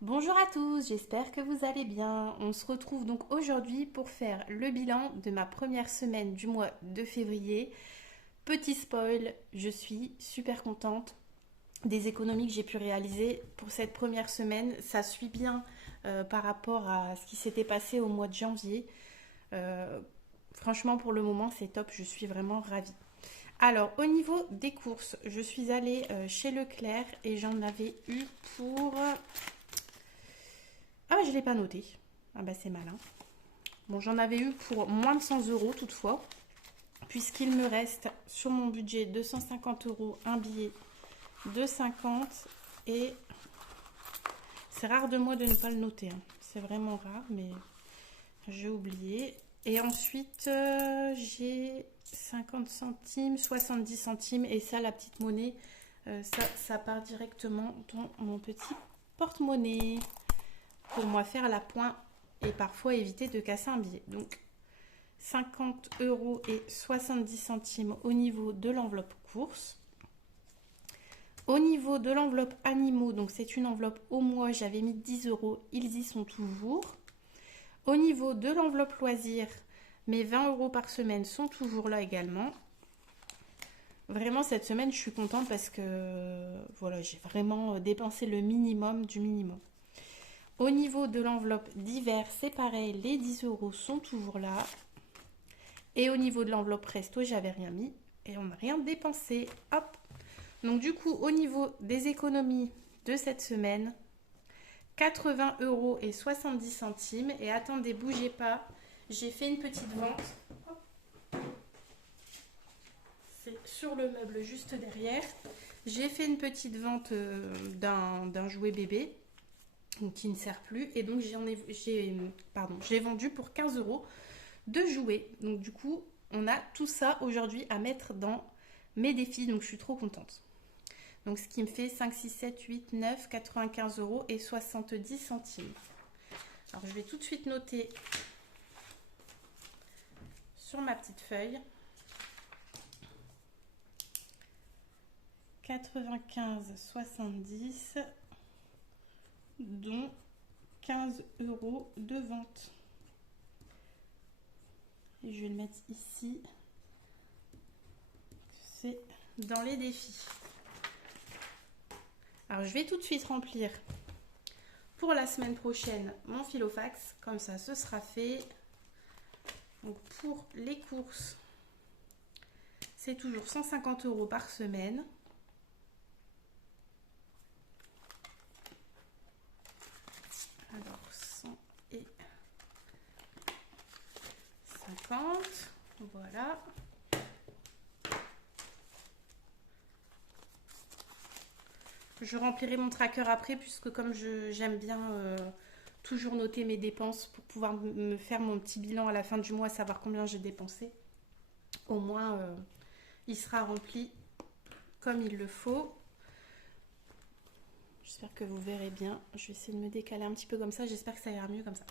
Bonjour à tous, j'espère que vous allez bien. On se retrouve donc aujourd'hui pour faire le bilan de ma première semaine du mois de février. Petit spoil, je suis super contente des économies que j'ai pu réaliser pour cette première semaine. Ça suit bien par rapport à ce qui s'était passé au mois de janvier. Euh, Franchement, pour le moment, c'est top, je suis vraiment ravie. Alors, au niveau des courses, je suis allée chez Leclerc et j'en avais eu pour... Ah, bah, je ne l'ai pas noté. Ah, bah, c'est malin. Bon, j'en avais eu pour moins de 100 euros toutefois, puisqu'il me reste sur mon budget 250 euros un billet de 50 et c'est rare de moi de ne pas le noter, hein. C'est vraiment rare, mais j'ai oublié. Et ensuite, j'ai 50 centimes, 70 centimes et ça, la petite monnaie, ça part directement dans mon petit porte-monnaie pour moi faire la pointe et parfois éviter de casser un billet. Donc 50 euros et 70 centimes au niveau de l'enveloppe course. Au niveau de l'enveloppe animaux, donc c'est une enveloppe au mois, j'avais mis 10 euros, ils y sont toujours. Au niveau de l'enveloppe loisirs, mes 20 euros par semaine sont toujours là également. Vraiment, cette semaine, je suis contente parce que voilà, j'ai vraiment dépensé le minimum du minimum. Au niveau de l'enveloppe divers, c'est pareil, les 10 euros sont toujours là. Et au niveau de l'enveloppe resto, j'avais rien mis et on n'a rien dépensé. Hop. Donc du coup, au niveau des économies de cette semaine, 80 euros et 70 centimes. Et attendez, bougez pas, j'ai fait une petite vente. C'est sur le meuble juste derrière. J'ai fait une petite vente d'un jouet bébé qui ne sert plus. Et donc j'ai vendu pour 15 euros de jouets. Donc du coup, on a tout ça aujourd'hui à mettre dans mes défis. Donc je suis trop contente. Donc ce qui me fait 5, 6, 7, 8, 9, 95 euros et 70 centimes. Alors je vais tout de suite noter sur ma petite feuille. 95, 70, dont 15 euros de vente. Et je vais le mettre ici. C'est dans les défis. Alors je vais tout de suite remplir pour la semaine prochaine mon filofax. Comme ça, ce sera fait. Donc pour les courses, c'est toujours 150 euros par semaine. Alors 100 et 50. Voilà. Je remplirai mon tracker après puisque comme j'aime bien toujours noter mes dépenses pour pouvoir me faire mon petit bilan à la fin du mois, savoir combien j'ai dépensé. Au moins, il sera rempli comme il le faut. J'espère que vous verrez bien. Je vais essayer de me décaler un petit peu comme ça. J'espère que ça ira mieux comme ça.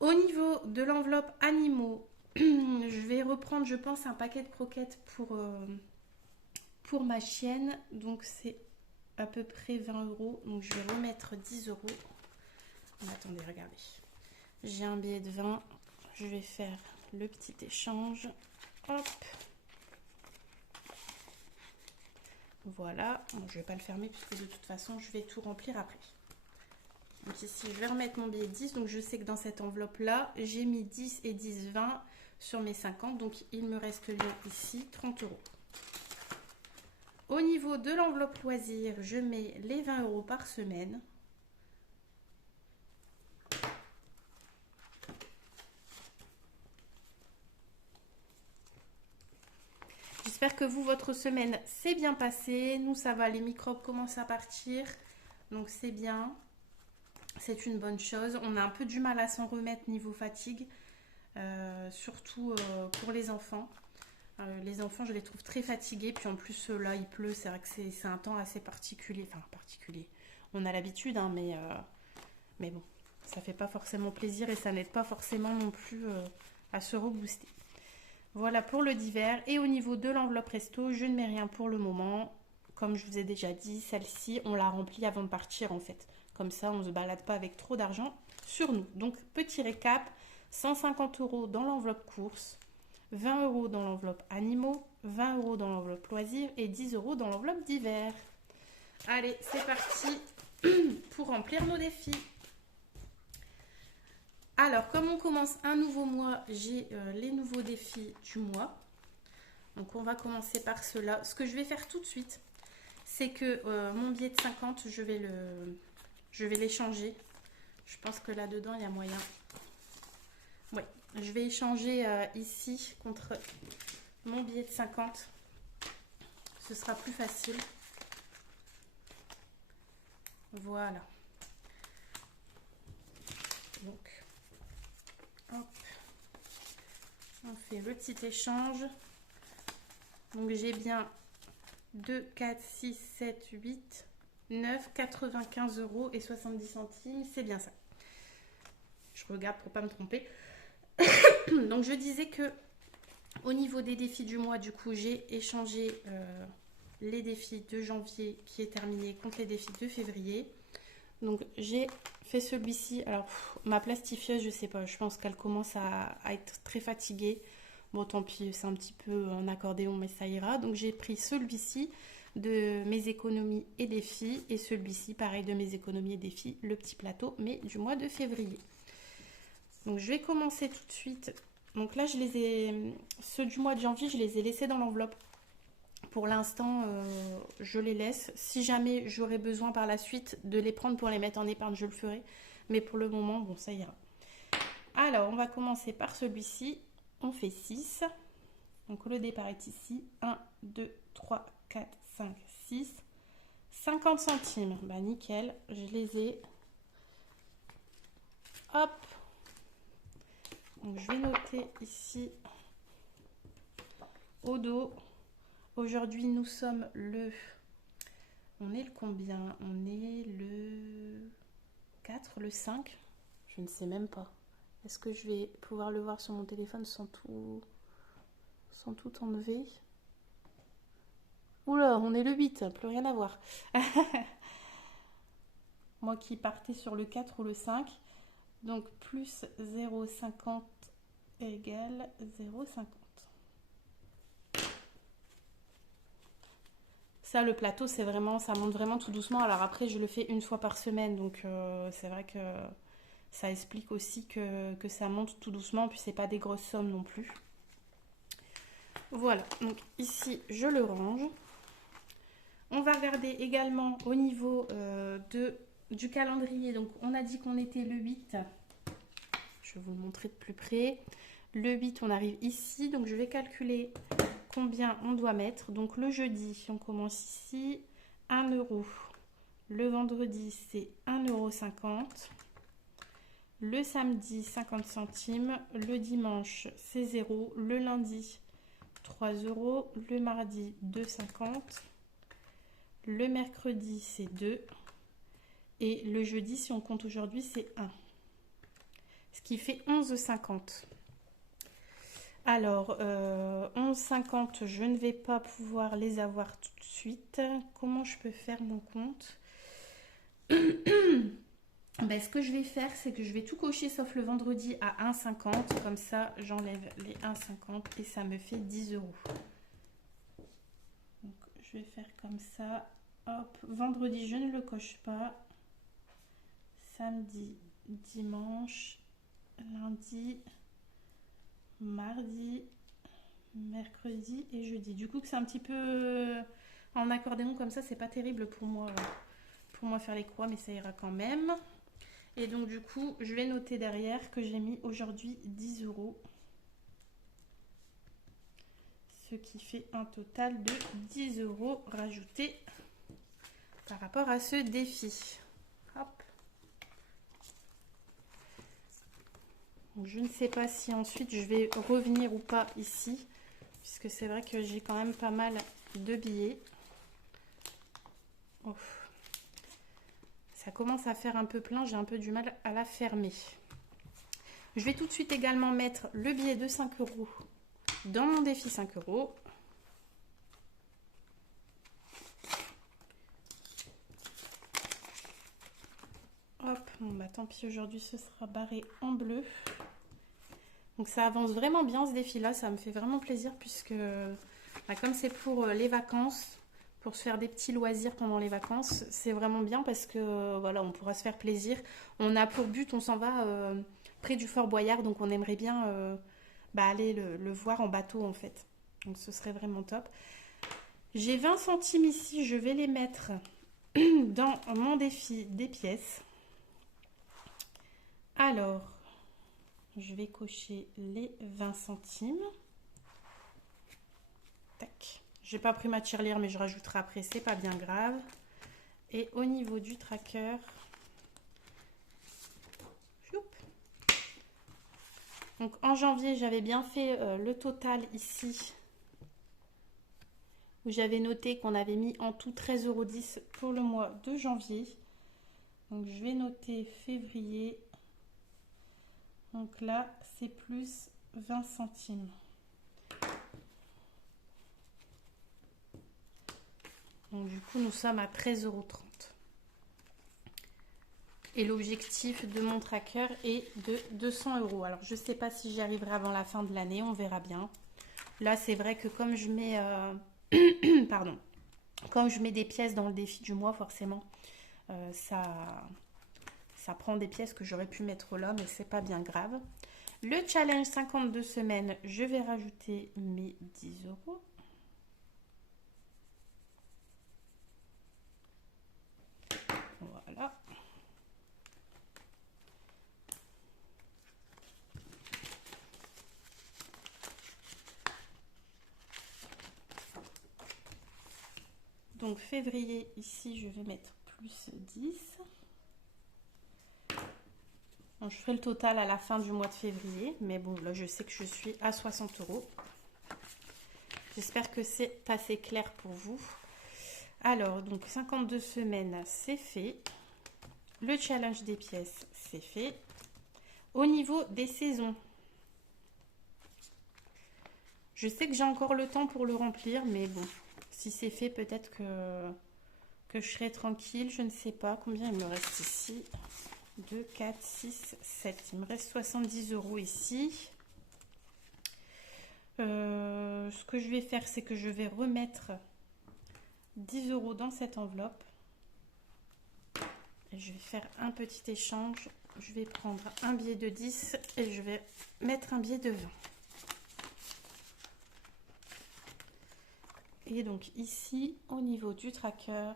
Au niveau de l'enveloppe animaux, je vais reprendre, je pense, un paquet de croquettes pour ma chienne. Donc c'est à peu près 20 euros. Donc je vais remettre 10 euros. Attendez, regardez. J'ai un billet de 20. Je vais faire le petit échange. Hop. Voilà. Bon, je ne vais pas le fermer puisque de toute façon, je vais tout remplir après. Donc ici, je vais remettre mon billet de 10. Donc je sais que dans cette enveloppe-là, j'ai mis 10 et 10, 20 sur mes 50. Donc il me reste bien ici 30 euros. Au niveau de l'enveloppe loisir, je mets les 20 euros par semaine. J'espère que vous, votre semaine s'est bien passée. Nous, ça va, les microbes commencent à partir. Donc c'est bien. C'est une bonne chose. On a un peu du mal à s'en remettre niveau fatigue. Surtout pour les enfants. Les enfants, je les trouve très fatigués. Puis en plus, là, il pleut. C'est vrai que c'est un temps assez particulier. Enfin, particulier. On a l'habitude, hein, mais bon, ça fait pas forcément plaisir et ça n'aide pas forcément non plus à se rebooster. Voilà pour le divers. Et au niveau de l'enveloppe resto, je ne mets rien pour le moment. Comme je vous ai déjà dit, celle-ci, on la remplit avant de partir en fait. Comme ça, on ne se balade pas avec trop d'argent sur nous. Donc, petit récap, 150 € dans l'enveloppe course, 20 € dans l'enveloppe animaux, 20 € dans l'enveloppe loisirs et 10 € dans l'enveloppe d'hiver. Allez, c'est parti pour remplir nos défis. Alors, comme on commence un nouveau mois, j'ai les nouveaux défis du mois. Donc, on va commencer par cela. Ce que je vais faire tout de suite, c'est que mon billet de 50, je vais l'échanger. Je pense que là-dedans, il y a moyen. Oui, je vais échanger ici contre mon billet de 50. Ce sera plus facile. Voilà. Donc, hop. On fait le petit échange. Donc, j'ai bien 2, 4, 6, 7, 8, 9, 95 € et 70 centimes. C'est bien ça. Je regarde pour ne pas me tromper. Donc, je disais que au niveau des défis du mois, du coup, j'ai échangé les défis de janvier qui est terminé contre les défis de février. Donc, j'ai fait celui-ci. Alors, ma plastifieuse, je sais pas, je pense qu'elle commence à être très fatiguée. Bon, tant pis, c'est un petit peu en accordéon, mais ça ira. Donc, j'ai pris celui-ci de mes économies et défis. Et celui-ci, pareil, de mes économies et défis, le petit plateau, mais du mois de février. Donc, je vais commencer tout de suite. Donc là, ceux du mois de janvier, je les ai laissés dans l'enveloppe. Pour l'instant, je les laisse. Si jamais j'aurai besoin par la suite de les prendre pour les mettre en épargne, je le ferai. Mais pour le moment, bon, ça ira. Alors, on va commencer par celui-ci. On fait 6. Donc, le départ est ici. 1, 2, 3, 4, 5, 6. 50 centimes. Bah, nickel. Je les ai. Hop. Donc, je vais noter ici au dos. Aujourd'hui, nous sommes on est le combien? On est le 4, le 5? Je ne sais même pas. Est-ce que je vais pouvoir le voir sur mon téléphone sans tout enlever? Oula, on est le 8, plus rien à voir. Moi qui partais sur le 4 ou le 5. Donc, plus 0,50 égale 0,50. Ça, le plateau, c'est vraiment, ça monte vraiment tout doucement. Alors après, je le fais une fois par semaine, donc c'est vrai que ça explique aussi que ça monte tout doucement, puis c'est pas des grosses sommes non plus. Voilà, donc ici, je le range. On va regarder également au niveau du calendrier. Donc, on a dit qu'on était le 8. Je vais vous le montrer de plus près. Le 8, on arrive ici, donc je vais calculer combien on doit mettre. Donc le jeudi, on commence ici, 1 €. Le vendredi, c'est 1,50 €. Le samedi, 50 centimes. Le dimanche, c'est 0. Le lundi, 3 €. Le mardi, 2,50 €. Le mercredi, c'est 2. Et le jeudi, si on compte aujourd'hui, c'est 1. Ce qui fait 11,50 €. Alors, 11,50, je ne vais pas pouvoir les avoir tout de suite. Comment je peux faire mon compte? Ben, ce que je vais faire, c'est que je vais tout cocher sauf le vendredi à 1,50. Comme ça, j'enlève les 1,50 et ça me fait 10 €. Donc, je vais faire comme ça. Hop, vendredi, je ne le coche pas. Samedi, dimanche, lundi, mardi, mercredi et jeudi. Du coup, que c'est un petit peu en accordéon comme ça, c'est pas terrible pour moi faire les croix, mais ça ira quand même. Et donc, du coup, je vais noter derrière que j'ai mis aujourd'hui 10 €. Ce qui fait un total de 10 € rajoutés par rapport à ce défi. Hop. Donc, je ne sais pas si ensuite je vais revenir ou pas ici, puisque c'est vrai que j'ai quand même pas mal de billets. Oh. Ça commence à faire un peu plein, j'ai un peu du mal à la fermer. Je vais tout de suite également mettre le billet de 5 € dans mon défi 5 €. Bon, bah tant pis, aujourd'hui ce sera barré en bleu. Donc ça avance vraiment bien ce défi-là, ça me fait vraiment plaisir puisque bah, comme c'est pour les vacances, pour se faire des petits loisirs pendant les vacances, c'est vraiment bien parce que voilà, on pourra se faire plaisir. On a pour but, on s'en va près du Fort Boyard, donc on aimerait bien bah, aller le voir en bateau en fait. Donc ce serait vraiment top. J'ai 20 centimes ici, je vais les mettre dans mon défi des pièces. Alors, je vais cocher les 20 centimes. Tac. J'ai pas pris ma tirelire, mais je rajouterai après, c'est pas bien grave. Et au niveau du tracker, donc en janvier, j'avais bien fait le total ici, où j'avais noté qu'on avait mis en tout 13,10 € pour le mois de janvier. Donc je vais noter février. Donc là, c'est plus 20 centimes. Donc du coup, nous sommes à 13,30 €. Et l'objectif de mon tracker est de 200 €. Alors, je ne sais pas si j'y arriverai avant la fin de l'année, on verra bien. Là, c'est vrai que comme je mets, pardon, comme je mets des pièces dans le défi du mois, forcément, ça prend des pièces que j'aurais pu mettre là, mais c'est pas bien grave. Le challenge 52 semaines, je vais rajouter mes 10 €. Voilà. Donc février, ici, je vais mettre plus 10. Donc, je ferai le total à la fin du mois de février. Mais bon, là, je sais que je suis à 60 €. J'espère que c'est assez clair pour vous. Alors, donc 52 semaines, c'est fait. Le challenge des pièces, c'est fait. Au niveau des saisons, je sais que j'ai encore le temps pour le remplir, mais bon, si c'est fait, peut-être que je serai tranquille. Je ne sais pas combien il me reste ici. 2, 4, 6, 7. Il me reste 70 € ici. Ce que je vais faire, c'est que je vais remettre 10 € dans cette enveloppe. Et je vais faire un petit échange. Je vais prendre un billet de 10 et je vais mettre un billet de 20. Et donc ici, au niveau du tracker,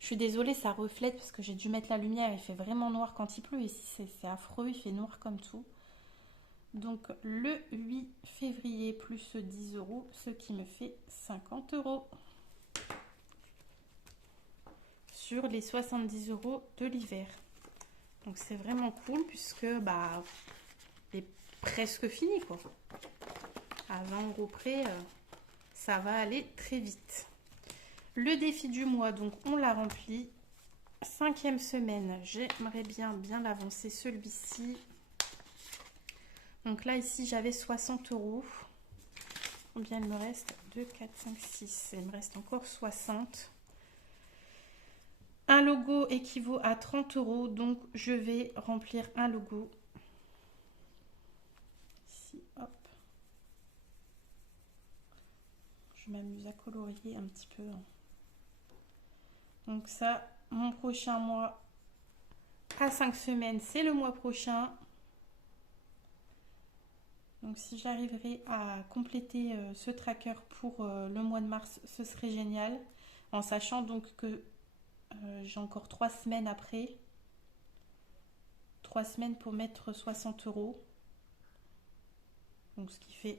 je suis désolée, ça reflète parce que j'ai dû mettre la lumière. Il fait vraiment noir quand il pleut. Ici, c'est affreux. Il fait noir comme tout. Donc le 8 février plus 10 €, ce qui me fait 50 € sur les 70 € de l'hiver. Donc c'est vraiment cool puisque bah c'est presque fini quoi. À 20 € près, ça va aller très vite. Le défi du mois, donc on l'a rempli. 5e semaine, j'aimerais bien l'avancer celui-ci. Donc là, ici, j'avais 60 €. Combien il me reste? 2, 4, 5, 6. Il me reste encore 60. Un logo équivaut à 30 €. Donc, je vais remplir un logo. Ici, hop. Je m'amuse à colorier un petit peu. Donc ça, mon prochain mois à 5 semaines, c'est le mois prochain. Donc si j'arriverai à compléter ce tracker pour le mois de mars, ce serait génial. En sachant donc que j'ai encore 3 semaines après. 3 semaines pour mettre 60 €. Donc ce qui fait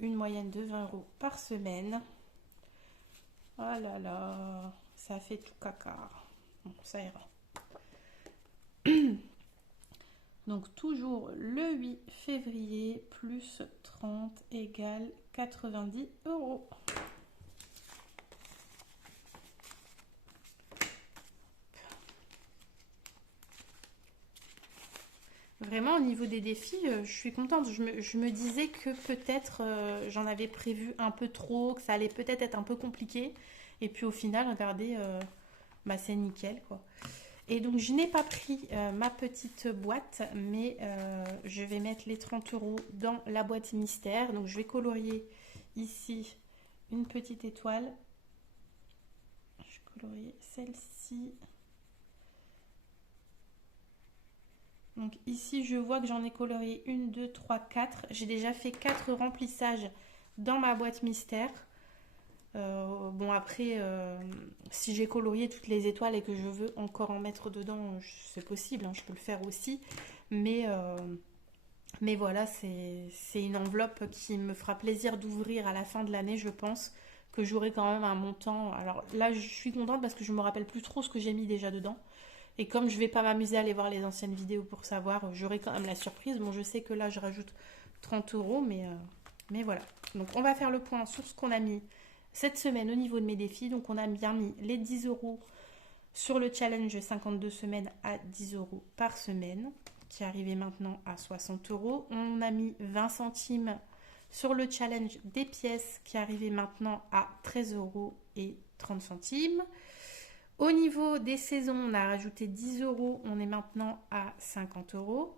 une moyenne de 20 € par semaine. Oh là là, ça fait tout caca. Bon, ça ira. Donc toujours le 8 février plus 30 égale 90 €. Vraiment au niveau des défis, je suis contente. Je me disais que peut-être j'en avais prévu un peu trop, que ça allait peut-être être un peu compliqué. Et puis au final, regardez, bah, c'est nickel quoi. Et donc, je n'ai pas pris ma petite boîte, mais je vais mettre les 30 € dans la boîte mystère. Donc, je vais colorier ici une petite étoile. Je vais colorier celle-ci. Donc, ici, je vois que j'en ai colorié 1, 2, 3, 4. J'ai déjà fait 4 remplissages dans ma boîte mystère. Bon après, si j'ai colorié toutes les étoiles et que je veux encore en mettre dedans, c'est possible, hein, je peux le faire aussi. Mais, voilà, c'est une enveloppe qui me fera plaisir d'ouvrir à la fin de l'année, je pense, que j'aurai quand même un montant. Alors là, je suis contente parce que je me rappelle plus trop ce que j'ai mis déjà dedans. Et comme je vais pas m'amuser à aller voir les anciennes vidéos pour savoir, j'aurai quand même la surprise. Bon, je sais que là, je rajoute 30 €, mais voilà. Donc on va faire le point sur ce qu'on a mis cette semaine au niveau de mes défis. Donc on a bien mis les 10 € sur le challenge 52 semaines à 10 € par semaine, qui est arrivé maintenant à 60 €. On a mis 20 centimes sur le challenge des pièces, qui est arrivé maintenant à 13 € et 30 centimes. Au niveau des saisons, on a rajouté 10 €, on est maintenant à 50 €.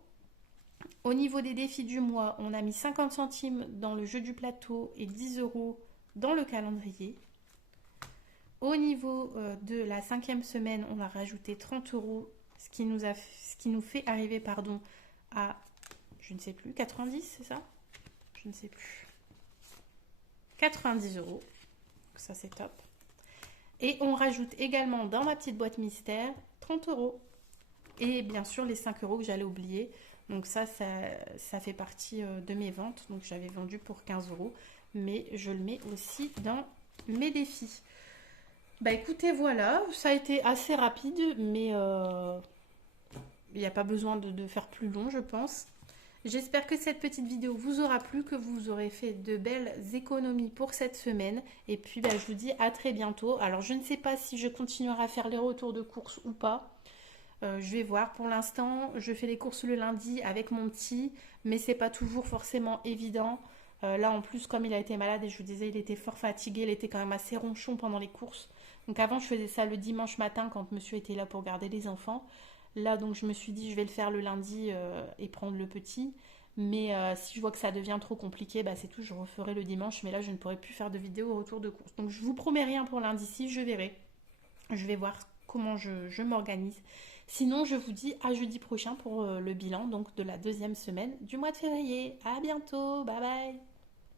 Au niveau des défis du mois, on a mis 50 centimes dans le jeu du plateau et 10 € dans le calendrier. Au niveau de la 5e semaine, on a rajouté 30 €, ce qui nous fait arriver à, je ne sais plus, 90, c'est ça? Je ne sais plus. 90 €, ça c'est top. Et on rajoute également dans ma petite boîte mystère 30 €. Et bien sûr les 5 € que j'allais oublier. Donc ça fait partie de mes ventes. Donc j'avais vendu pour 15 €. Mais je le mets aussi dans mes défis. Bah écoutez, voilà. Ça a été assez rapide. Mais il n'y a pas besoin de faire plus long, je pense. J'espère que cette petite vidéo vous aura plu, que vous aurez fait de belles économies pour cette semaine. Et puis bah, je vous dis à très bientôt. Alors je ne sais pas si je continuerai à faire les retours de courses ou pas. Je vais voir. Pour l'instant, je fais les courses le lundi avec mon petit, mais c'est pas toujours forcément évident. Là, en plus, comme il a été malade et je vous disais, il était fort fatigué, il était quand même assez ronchon pendant les courses. Donc avant, je faisais ça le dimanche matin quand monsieur était là pour garder les enfants. Là, donc, je me suis dit, je vais le faire le lundi et prendre le petit. Mais si je vois que ça devient trop compliqué, bah, c'est tout, je referai le dimanche. Mais là, je ne pourrai plus faire de vidéo au retour de course. Donc, je vous promets rien pour lundi, si je verrai. Je vais voir comment je m'organise. Sinon, je vous dis à jeudi prochain pour le bilan donc de la 2e semaine du mois de février. À bientôt, bye bye.